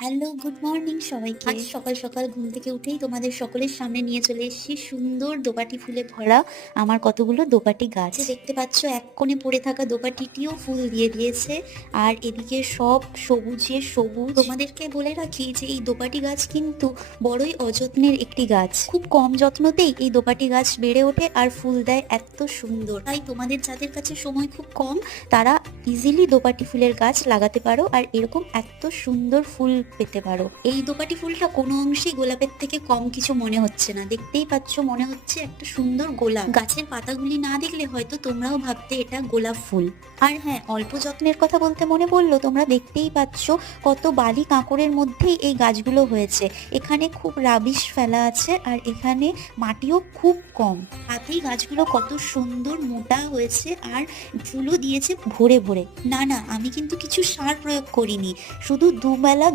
Hello, good morning সবাইকে। আজ সকাল সকাল ঘুম থেকে উঠেই তোমাদের সকলের সামনে নিয়ে চলে এসেছি সুন্দর দোপাটি ফুলে ভরা আমার কতগুলো দোপাটি গাছ। দেখতে পাচ্ছ এক কোণে পড়ে থাকা দোপাটিটিও ফুল দিয়ে দিয়েছে, আর এদিকে সব সবুজে সবুজ। তোমাদেরকে বলে রাখি যে এই দোপাটি গাছ কিন্তু বড়ই অযত্নের একটি গাছ। খুব কম যত্নতেই এই দোপাটি গাছ বেড়ে ওঠে আর ফুল দেয় এত সুন্দর। তাই তোমাদের যাদের কাছে সময় খুব কম তারা ইজিলি দোপাটি ফুলের গাছ লাগাতে পারো আর এরকম এত সুন্দর ফুল পেতে পারো। এই দোপাটি ফুলটা কোনো অংশেই গোলাপের থেকে কম কিছু মনে হচ্ছে না। দেখতেই পাচ্ছ, মনে হচ্ছে একটা সুন্দর গোলাপ। গাছের পাতাগুলি না দেখলে হয়তো তোমরাও ভাবতে এটা গোলাপ ফুল। আর হ্যাঁ, অল্প যত্নের কথা বলতে মনে পড়লো, তোমরা দেখতেই পাচ্ছ কত বালি কাঁকড়ের মধ্যেই এই গাছগুলো হয়েছে। এখানে খুব রাবিশ ফেলা আছে আর এখানে মাটিও খুব কম, তাতেই গাছগুলো কত সুন্দর মোটা হয়েছে আর ফুলও দিয়েছে ভরে ভরে। না, আমি কিন্তু কিছু সার প্রয়োগ করিনি, শুধু দুবেলা